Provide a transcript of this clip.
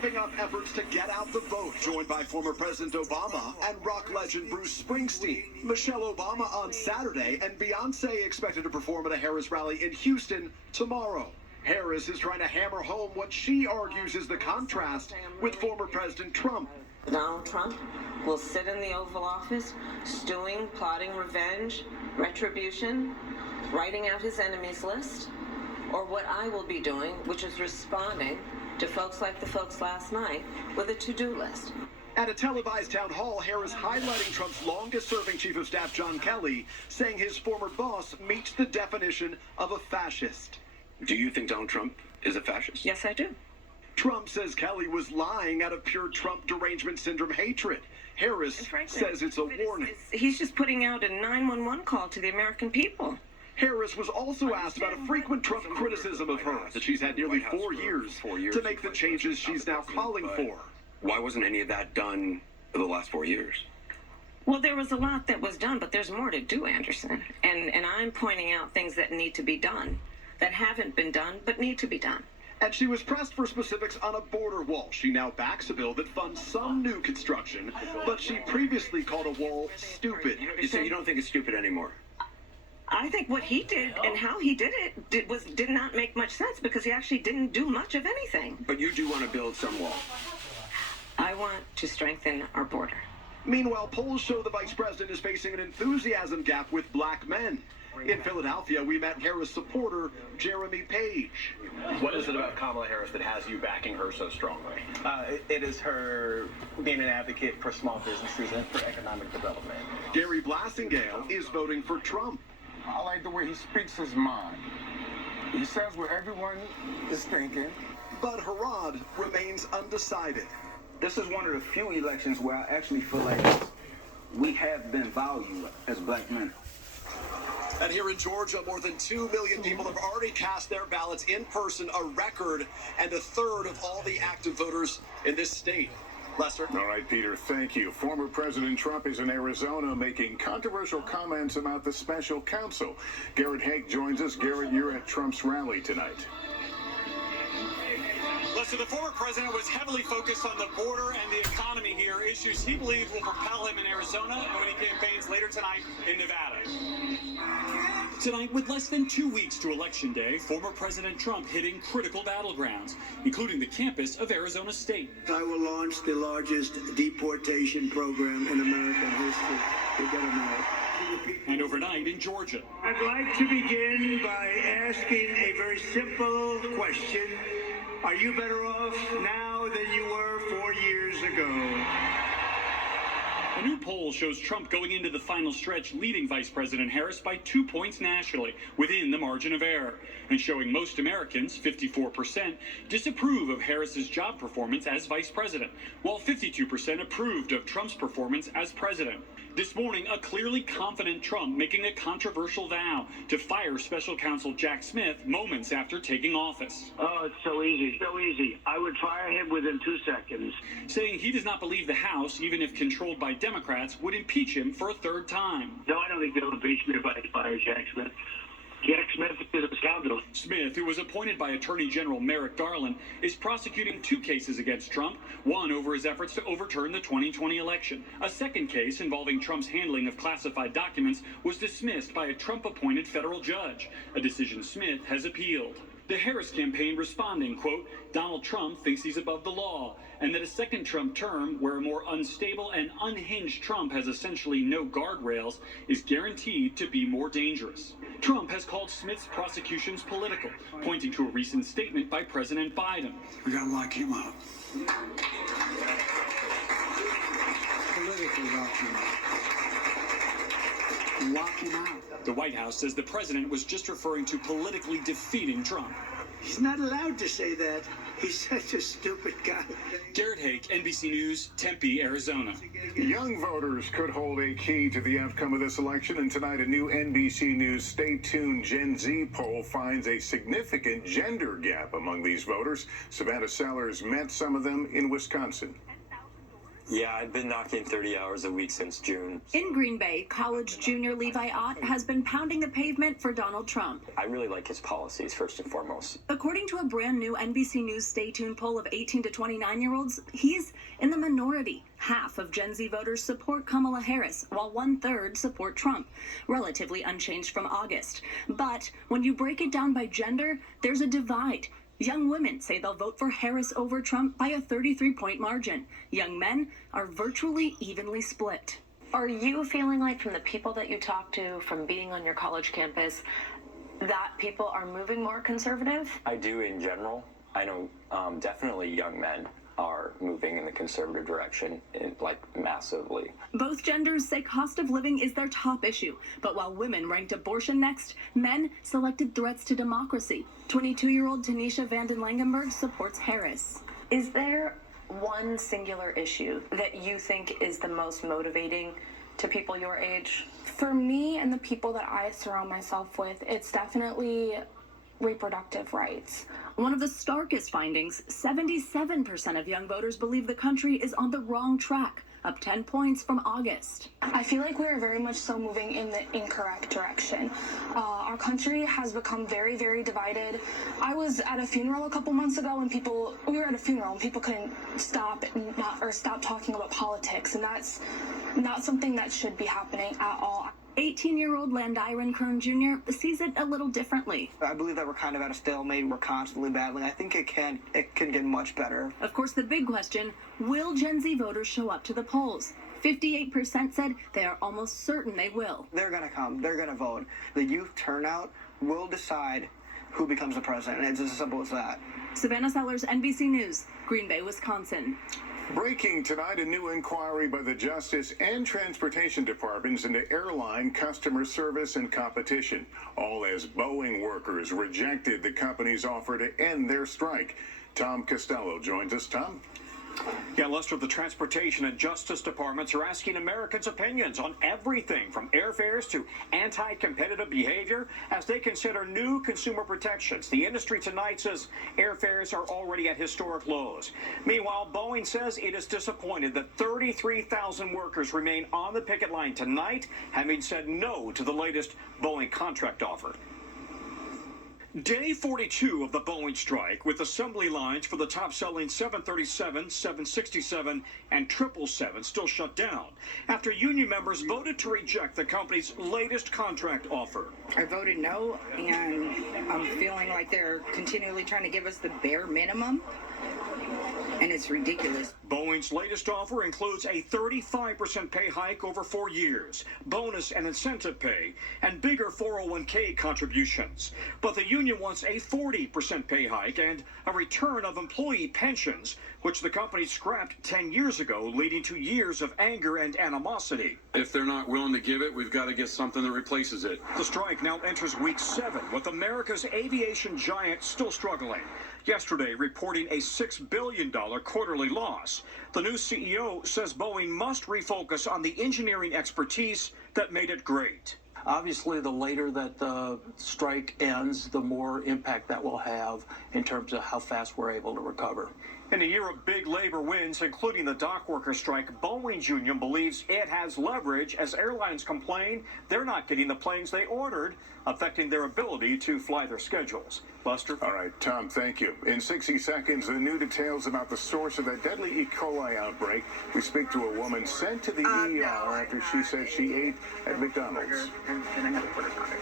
Stepping up efforts to get out the vote, joined by former President Obama and rock legend Bruce Springsteen. Michelle Obama on Saturday, and Beyonce expected to perform at a Harris rally in Houston tomorrow. Harris is trying to hammer home what she argues is the contrast with former President Trump. Donald Trump will sit in the Oval Office, stewing, plotting revenge, retribution, writing out his enemies list, or what I will be doing, which is responding to folks like the folks last night with a to-do list. At a televised town hall, Harris highlighting Trump's longest-serving chief of staff, John Kelly, saying his former boss meets the definition of a fascist. Do you think Donald Trump is a fascist? Yes, I do. Trump says Kelly was lying out of pure Trump derangement syndrome hatred. Harris says it's a warning. He's just putting out a 911 call to the American people. Harris was also asked about a frequent Trump criticism of her, that she's had nearly 4 years to make the changes she's now calling for. Why wasn't any of that done for the last 4 years? Well, there was a lot that was done, but there's more to do, Anderson. And I'm pointing out things that need to be done, that haven't been done, but need to be done. And she was pressed for specifics on a border wall. She now backs a bill that funds some new construction, but she previously called a wall stupid. So you don't think it's stupid anymore? I think what he did and how he did it did not make much sense because he actually didn't do much of anything. But you do want to build some wall. I want to strengthen our border. Meanwhile, polls show the vice president is facing an enthusiasm gap with black men. In Philadelphia, we met Harris supporter Jeremy Page. What is it about Kamala Harris that has you backing her so strongly? It is her being an advocate for small businesses and for economic development. Gary Blasingale is voting for Trump. I like the way he speaks his mind. He says what everyone is thinking. But Harad remains undecided. This is one of the few elections where I actually feel like we have been valued as black men. And here in Georgia, more than 2 million people have already cast their ballots in person, a record, and a third of all the active voters in this state. Lester? All right, Peter, thank you. Former President Trump is in Arizona making controversial comments about the special counsel. Garrett Haake joins us. Garrett, you're at Trump's rally tonight. Lester, the former president was heavily focused on the border and the economy here, issues he believes will propel him in Arizona and when he campaigns later tonight in Nevada. Tonight, with less than 2 weeks to Election Day, former President Trump hitting critical battlegrounds, including the campus of Arizona State. I will launch the largest deportation program in American history. We got to know. And overnight in Georgia. I'd like to begin by asking a very simple question. Are you better off now than you were 4 years ago? A new poll shows Trump going into the final stretch leading Vice President Harris by 2 points nationally, within the margin of error, and showing most Americans, 54%, disapprove of Harris's job performance as vice president, while 52% approved of Trump's performance as president. This morning, a clearly confident Trump making a controversial vow to fire special counsel Jack Smith moments after taking office. Oh, it's so easy, so easy. I would fire him within 2 seconds. Saying he does not believe the House, even if controlled by Democrats, would impeach him for a third time. No, I don't think they'll impeach me if I fire Jack Smith. Jack Smith is a scoundrel. Smith, who was appointed by Attorney General Merrick Garland, is prosecuting 2 cases against Trump, one over his efforts to overturn the 2020 election. A second case involving Trump's handling of classified documents was dismissed by a Trump-appointed federal judge, a decision Smith has appealed. The Harris campaign responding, quote, Donald Trump thinks he's above the law, and that a second Trump term where a more unstable and unhinged Trump has essentially no guardrails is guaranteed to be more dangerous. Trump has called Smith's prosecutions political, pointing to a recent statement by President Biden. We gotta lock him up. Politically lock him up. Lock him out. The White House says the president was just referring to politically defeating Trump. He's not allowed to say that. He's such a stupid guy. Garrett Haake, NBC News, Tempe, Arizona. Young voters could hold a key to the outcome of this election, and tonight a new NBC News Stay Tuned Gen Z poll finds a significant gender gap among these voters. Savannah Sellers met some of them in Wisconsin. Yeah, I've been knocking 30 hours a week since June. In Green Bay, college junior Levi Ott has been pounding the pavement for Donald Trump. I really like his policies, first and foremost. According to a brand new NBC News Stay Tuned poll of 18 to 29-year-olds, he's in the minority. Half of Gen Z voters support Kamala Harris, while 1/3 support Trump, relatively unchanged from August. But when you break it down by gender, there's a divide. Young women say they'll vote for Harris over Trump by a 33-point margin. Young men are virtually evenly split. Are you feeling like, from the people that you talk to, from being on your college campus, that people are moving more conservative? I do in general. I know definitely young men are moving in the conservative direction, massively. Both genders say cost of living is their top issue, but while women ranked abortion next, men selected threats to democracy. 22-year-old Tanisha Vanden Langenberg supports Harris. Is there one singular issue that you think is the most motivating to people your age? For me and the people that I surround myself with, it's definitely reproductive rights. One of the starkest findings, 77% of young voters believe the country is on the wrong track, up 10 points from August. I feel like we're very much so moving in the incorrect direction. Our country has become very, very divided. I was at a funeral a couple months ago and we were at a funeral and people couldn't stop talking about politics, and that's not something that should be happening at all. 18-year-old Landiron Kern Jr. sees it a little differently. I believe that we're kind of at a stalemate. We're constantly battling. I think it can get much better. Of course, the big question, will Gen Z voters show up to the polls? 58% said they are almost certain they will. They're going to come. They're going to vote. The youth turnout will decide who becomes the president. It's as simple as that. Savannah Sellers, NBC News, Green Bay, Wisconsin. Breaking tonight, a new inquiry by the Justice and Transportation Departments into airline customer service and competition, all as Boeing workers rejected the company's offer to end their strike. Tom Costello joins us. Tom? Yeah, Lester, the Transportation and Justice Departments are asking Americans' opinions on everything from airfares to anti-competitive behavior as they consider new consumer protections. The industry tonight says airfares are already at historic lows. Meanwhile, Boeing says it is disappointed that 33,000 workers remain on the picket line tonight, having said no to the latest Boeing contract offer. Day 42 of the Boeing strike, with assembly lines for the top-selling 737, 767, and 777 still shut down after union members voted to reject the company's latest contract offer. I voted no, and I'm feeling like they're continually trying to give us the bare minimum, and it's ridiculous. Boeing's latest offer includes a 35% pay hike over 4 years, bonus and incentive pay, and bigger 401k contributions. But the union wants a 40% pay hike and a return of employee pensions, which the company scrapped 10 years ago, leading to years of anger and animosity. If they're not willing to give it, we've got to get something that replaces it. The strike now enters week 7, with America's aviation giant still struggling. Yesterday, reporting a $6 billion quarterly loss. The new CEO says Boeing must refocus on the engineering expertise that made it great. Obviously, the later that the strike ends, the more impact that will have in terms of how fast we're able to recover. In a year of big labor wins, including the dock worker strike, Boeing's union believes it has leverage as airlines complain they're not getting the planes they ordered, affecting their ability to fly their schedules. Lester? All right, Tom, thank you. In 60 seconds, the new details about the source of that deadly E. coli outbreak. We speak to a woman sent to the ER after she said she ate at McDonald's. And I have a quarter pounder.